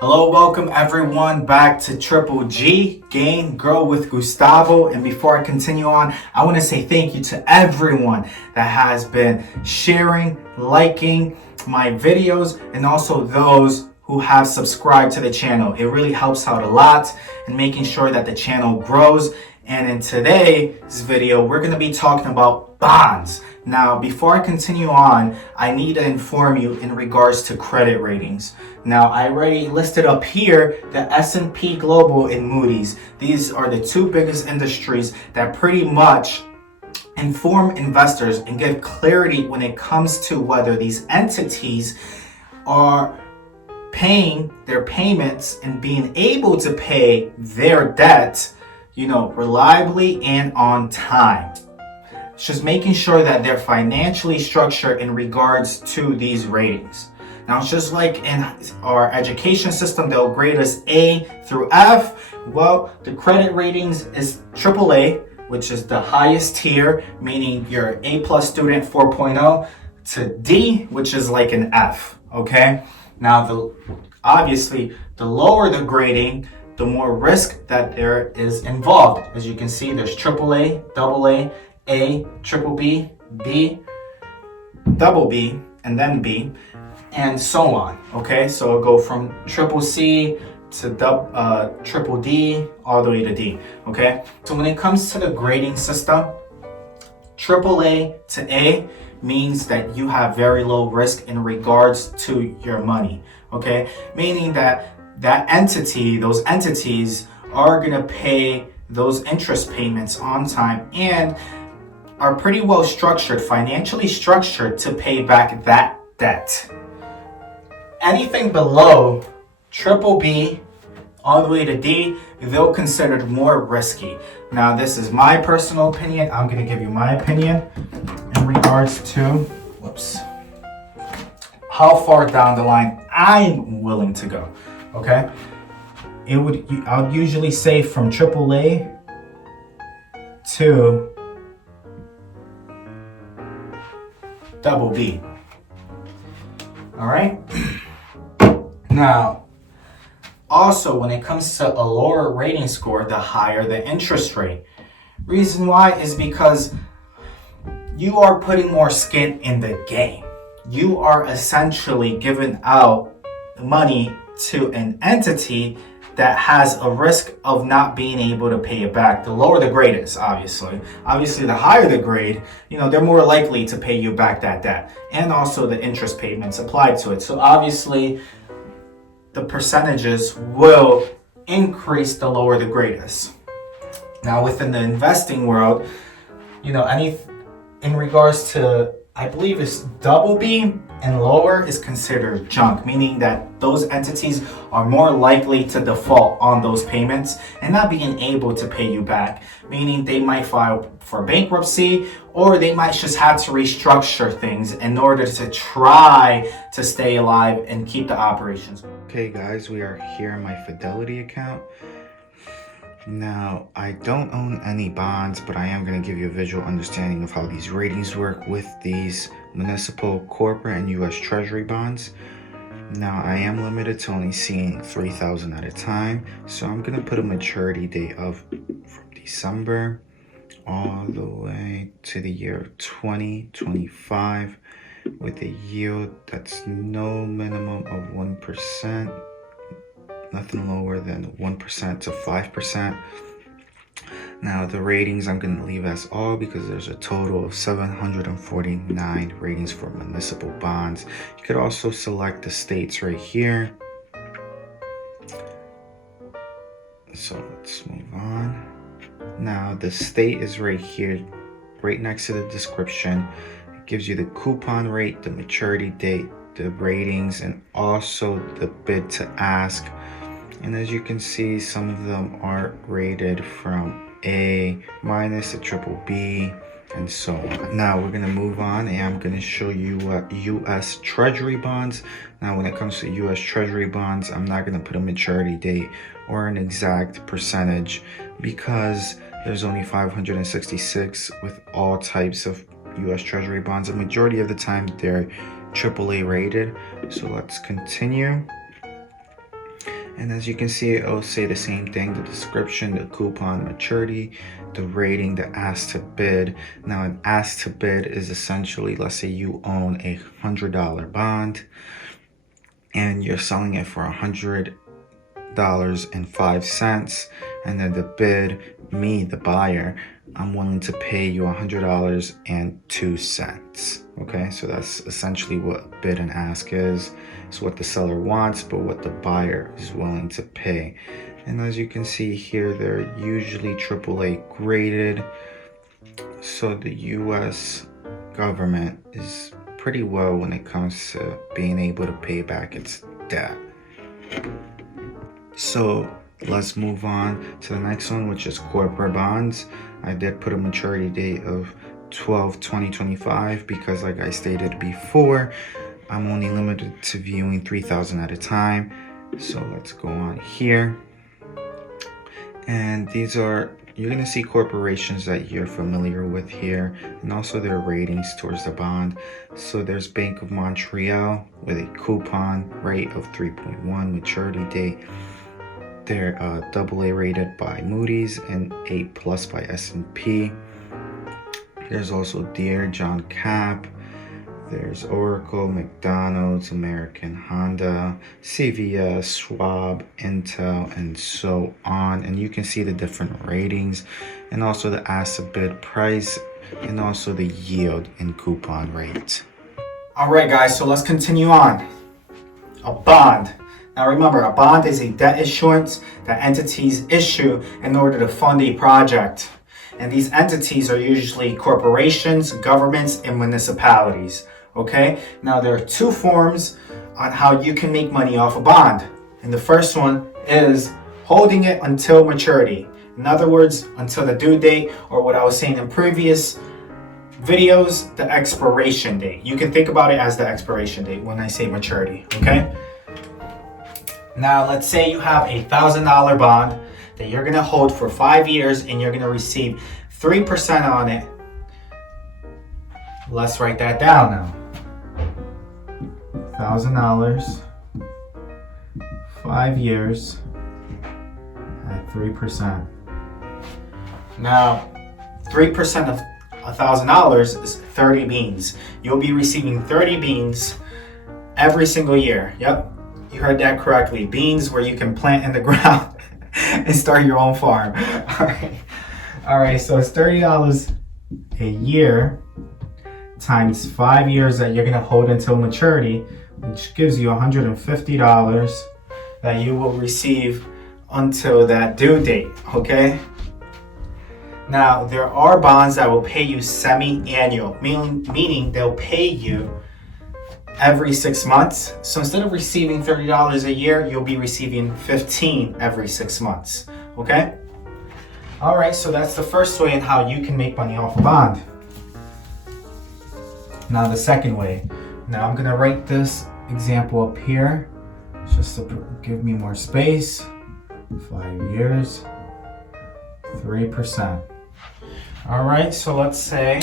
Hello, welcome everyone back to Triple G, Gain, Grow with Gustavo. And before I continue on, I want to say thank you to everyone that has been sharing, liking my videos, and also those who have subscribed to the channel. It really helps out a lot in making sure that the channel grows. And in today's video, we're going to be talking about bonds. Now, before I continue on, I need to inform you in regards to credit ratings. Now, I already listed up here the S&P Global and Moody's. These are the two biggest industries that pretty much inform investors and give clarity when it comes to whether these entities are paying their payments and being able to pay their debt, reliably and on time. It's just making sure that they're financially structured in regards to these ratings. Now, it's just like in our education system, they'll grade us A through F. Well, the credit ratings is AAA, which is the highest tier, meaning you're A plus student 4.0, to D, which is like an F, okay? Now, obviously, the lower the grading, the more risk that there is involved. As you can see, there's AAA, AA, A, triple B, B, double B, and then B, and so on. Okay, so it'll go from triple C to triple D all the way to D. Okay, so when it comes to the grading system, AAA to A means that you have very low risk in regards to your money. Okay, meaning that those entities are gonna pay those interest payments on time and are pretty well structured, financially structured to pay back that debt. Anything below triple B all the way to D, they'll consider more risky. Now, this is my personal opinion. I'm going to give you my opinion in regards to, how far down the line I'm willing to go. Okay, I would usually say from AAA to double B. All right. Now, also when it comes to a lower rating score, the higher the interest rate. Reason why is because you are putting more skin in the game. You are essentially giving out money to an entity that has a risk of not being able to pay it back. The lower the grade is, obviously. Obviously, the higher the grade, they're more likely to pay you back that debt. And also the interest payments applied to it. So obviously, the percentages will increase the lower the grade is. Now, within the investing world, in regards to, I believe it's double B and lower is considered junk, meaning that those entities are more likely to default on those payments and not being able to pay you back, meaning they might file for bankruptcy or they might just have to restructure things in order to try to stay alive and keep the operations going. Okay guys, we are here in my Fidelity account. Now, I don't own any bonds, but I am going to give you a visual understanding of how these ratings work with these municipal, corporate, and U.S. Treasury bonds. Now, I am limited to only seeing 3,000 at a time, so I'm going to put a maturity date of from December all the way to the year 2025 with a yield that's no minimum of 1%. Nothing lower than 1% to 5%. Now, the ratings I'm going to leave as all because there's a total of 749 ratings for municipal bonds. You could also select the states right here. So let's move on. Now, the state is right here, right next to the description. It gives you the coupon rate, the maturity date, the ratings, and also the bid to ask. And as you can see, some of them are rated from A minus to triple B and so on. Now we're going to move on and I'm going to show you U.S. Treasury bonds. Now when it comes to U.S. Treasury bonds, I'm not going to put a maturity date or an exact percentage because there's only 566 with all types of U.S. Treasury bonds. A majority of the time they're AAA rated. So let's continue. And as you can see, it'll say the same thing, the description, the coupon maturity, the rating, the ask to bid. Now an ask to bid is essentially, let's say you own a $100 bond and you're selling it for $100.05, and then the bid, me, the buyer, I'm willing to pay you $100.02. Okay, so that's essentially what bid and ask is. It's what the seller wants, but what the buyer is willing to pay. And as you can see here, they're usually AAA graded. So the US government is pretty well when it comes to being able to pay back its debt. So let's move on to the next one, which is corporate bonds. I did put a maturity date of 12/2025 because, like I stated before, I'm only limited to viewing 3,000 at a time. So let's go on here. And these are, you're going to see corporations that you're familiar with here, and also their ratings towards the bond. So there's Bank of Montreal with a coupon rate of 3.1, maturity date. They're AA rated by Moody's and A+ by S&P. There's also Deere, John Cap. There's Oracle, McDonald's, American Honda, CVS, Schwab, Intel, and so on. And you can see the different ratings and also the asset bid price and also the yield and coupon rate. All right, guys, so let's continue on. A bond. Now remember, a bond is a debt issuance that entities issue in order to fund a project. And these entities are usually corporations, governments, and municipalities. Okay, now there are two forms on how you can make money off a bond. And the first one is holding it until maturity. In other words, until the due date, or what I was saying in previous videos, the expiration date. You can think about it as the expiration date when I say maturity, okay? Now, let's say you have a $1,000 bond that you're gonna hold for 5 years and you're gonna receive 3% on it. Let's write that down now. $1,000, 5 years at 3%. Now, 3% of $1,000 is 30 beans. You'll be receiving 30 beans every single year. Yep, you heard that correctly. Beans where you can plant in the ground and start your own farm. All right, so it's $30 a year times 5 years that you're gonna hold until maturity, which gives you $150 that you will receive until that due date, okay? Now, there are bonds that will pay you semi-annual, meaning they'll pay you every 6 months. So instead of receiving $30 a year, you'll be receiving $15 every 6 months, okay? All right, so that's the first way in how you can make money off a bond. Now the second way. Now I'm gonna write this example up here, just to give me more space. 5 years, 3%. All right, so let's say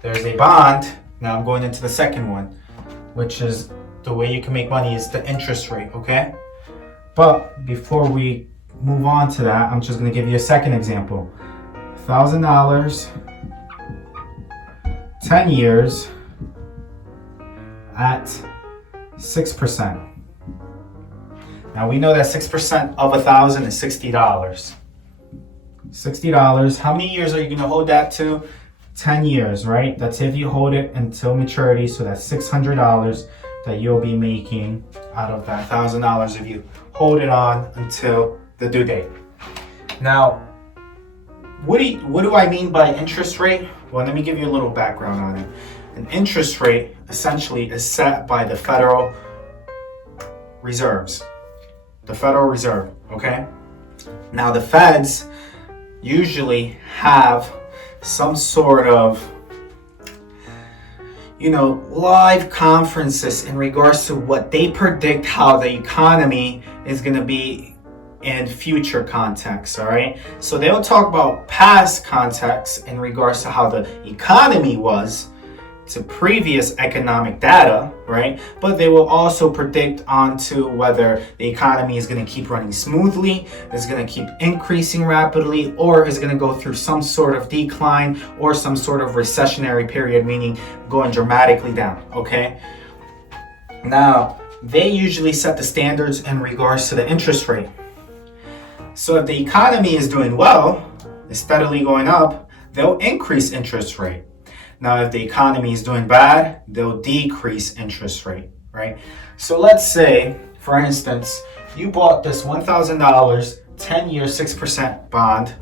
there's a bond. Now I'm going into the second one, which is the way you can make money is the interest rate, okay? But before we move on to that, I'm just gonna give you a second example. $1,000, 10 years at 6%. Now we know that 6% of 1,000 is $60. $60, how many years are you gonna hold that to? 10 years, right? That's if you hold it until maturity, so that's $600 that you'll be making out of that $1,000 if you hold it on until the due date. Now, what do I mean by interest rate? Well, let me give you a little background on it. An interest rate essentially is set by the Federal Reserves. The Federal Reserve, okay? Now the feds usually have some sort of, live conferences in regards to what they predict how the economy is going to be in future contexts, all right? So they'll talk about past contexts in regards to how the economy was to previous economic data, right? But they will also predict onto whether the economy is going to keep running smoothly, is going to keep increasing rapidly, or is going to go through some sort of decline or some sort of recessionary period, meaning going dramatically down, okay? Now, they usually set the standards in regards to the interest rate. So if the economy is doing well, is steadily going up, they'll increase interest rate. Now, if the economy is doing bad, they'll decrease interest rate, right? So let's say, for instance, you bought this $1,000 10-year 6% bond,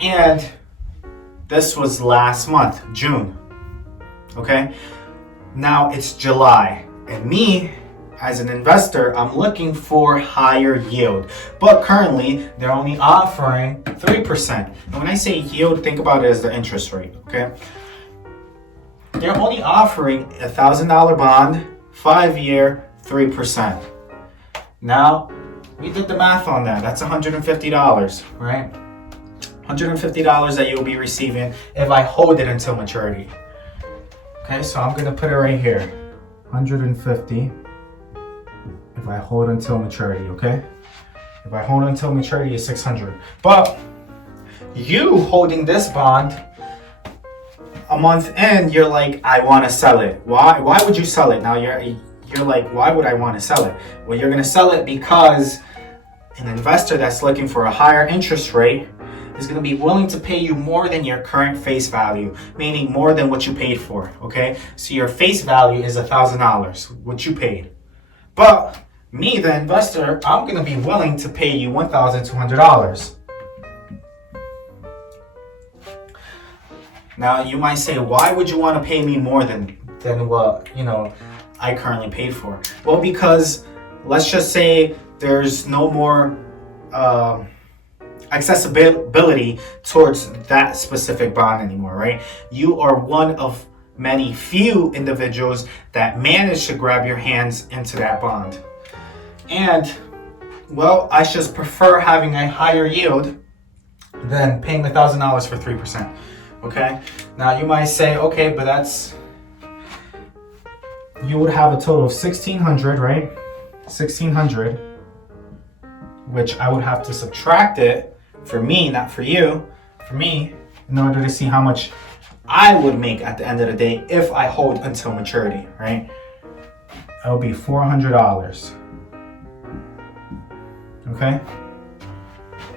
and this was last month, June, okay? Now it's July, and me, as an investor, I'm looking for higher yield, but currently they're only offering 3%. And when I say yield, think about it as the interest rate, okay? They're only offering a $1,000 bond, 5-year, 3%. Now, we did the math on that. That's $150, right? $150 that you'll be receiving if I hold it until maturity. Okay, so I'm gonna put it right here. $150 if I hold until maturity, okay? If I hold until maturity, it's $600. But you holding this bond, a month in, you're like, I want to sell it. Why would you sell it? Now you're like, why would I want to sell it? Well, you're going to sell it because an investor that's looking for a higher interest rate is going to be willing to pay you more than your current face value, meaning more than what you paid for, okay? So your face value is $1,000, what you paid. But me, the investor, I'm going to be willing to pay you $1,200. Now, you might say, why would you want to pay me more than what, I currently paid for? Well, because let's just say there's no more accessibility towards that specific bond anymore, right? You are one of many few individuals that manage to grab your hands into that bond. And, well, I just prefer having a higher yield than paying $1,000 for 3%. Okay, now you might say, okay, but you would have a total of $1,600, right? $1,600, which I would have to subtract it for me, not for you, for me, in order to see how much I would make at the end of the day if I hold until maturity, right? That would be $400. Okay?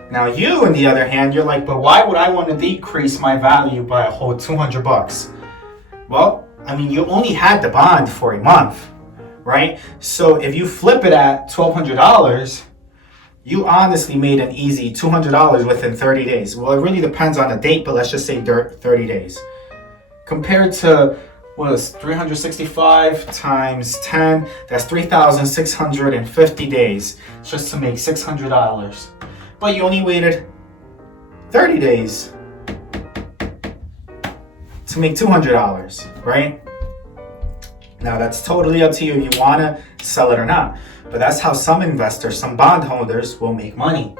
Now you, on the other hand, you're like, but why would I want to decrease my value by a whole $200? Well, I mean, you only had the bond for a month, right? So if you flip it at $1,200, you honestly made an easy $200 within 30 days. Well, it really depends on the date, but let's just say 30 days. Compared to, what is 365 times 10, that's 3,650 days just to make $600. But you only waited 30 days to make $200, right? Now that's totally up to you if you want to sell it or not. But that's how some investors, some bondholders will make money.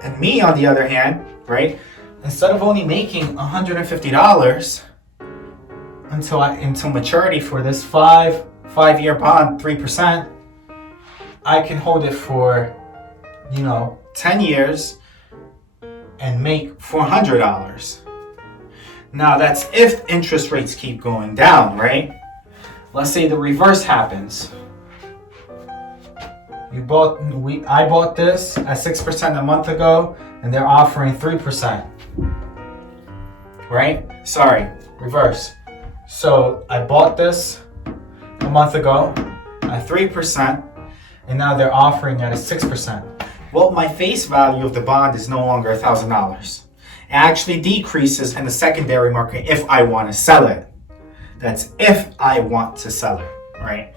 And me, on the other hand, right? Instead of only making $150 until maturity for this five-year bond, 3%, I can hold it for, 10 years and make $400. Now that's if interest rates keep going down, right? Let's say the reverse happens. I bought this at 6% a month ago and they're offering 3%. Right? Sorry, reverse. So I bought this a month ago at 3% and now they're offering at a 6%. Well, my face value of the bond is no longer $1,000. It actually decreases in the secondary market if I want to sell it. That's if I want to sell it, right?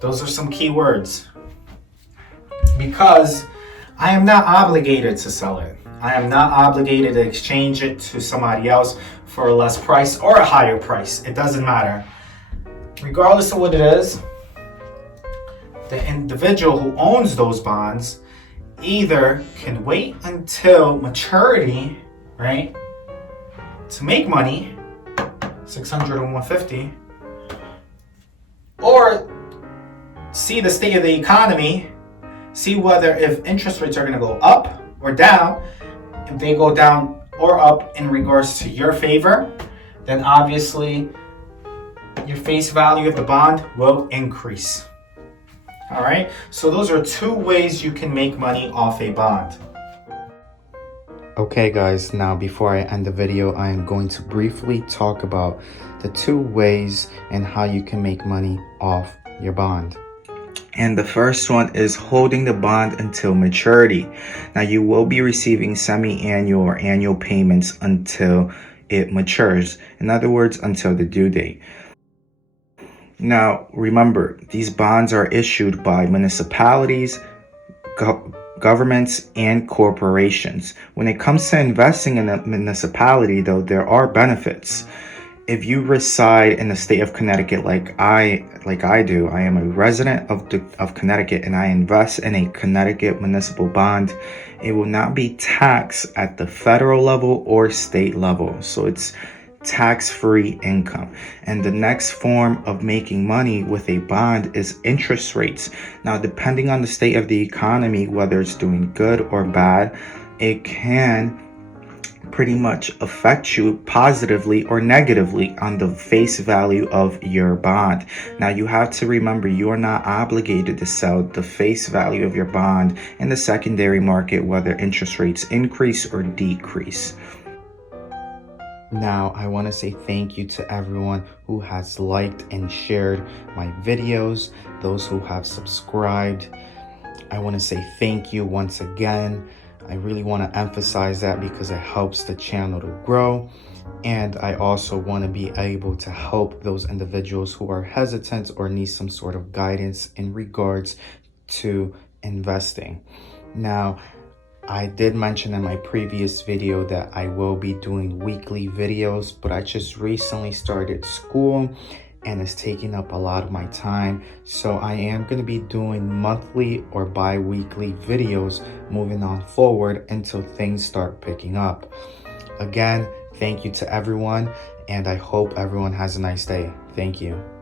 Those are some key words. Because I am not obligated to sell it. I am not obligated to exchange it to somebody else for a less price or a higher price. It doesn't matter. Regardless of what it is, the individual who owns those bonds either can wait until maturity, right, to make money, 600 and 150. Or see the state of the economy, see whether if interest rates are going to go up or down. If they go down or up in regards to your favor, then obviously your face value of the bond will increase. All right, so those are two ways you can make money off a bond. Okay guys, now before I end the video, I am going to briefly talk about the two ways and how you can make money off your bond. And the first one is holding the bond until maturity. Now you will be receiving semi-annual or annual payments until it matures. In other words, until the due date. Now remember, these bonds are issued by municipalities, governments, and corporations. When it comes to investing in a municipality though, there are benefits. If you reside in the state of Connecticut like I do, I am a resident of Connecticut and I invest in a Connecticut municipal bond, it will not be taxed at the federal level or state level. So it's tax-free income. And the next form of making money with a bond is interest rates. Now, depending on the state of the economy, whether it's doing good or bad, it can pretty much affect you positively or negatively on the face value of your bond. Now you have to remember, you are not obligated to sell the face value of your bond in the secondary market, whether interest rates increase or decrease. Now, I want to say thank you to everyone who has liked and shared my videos, those who have subscribed. I want to say thank you once again. I really want to emphasize that because it helps the channel to grow. And I also want to be able to help those individuals who are hesitant or need some sort of guidance in regards to investing. Now, I did mention in my previous video that I will be doing weekly videos, but I just recently started school and it's taking up a lot of my time. So I am going to be doing monthly or bi-weekly videos moving on forward until things start picking up. Again, thank you to everyone, and I hope everyone has a nice day. Thank you.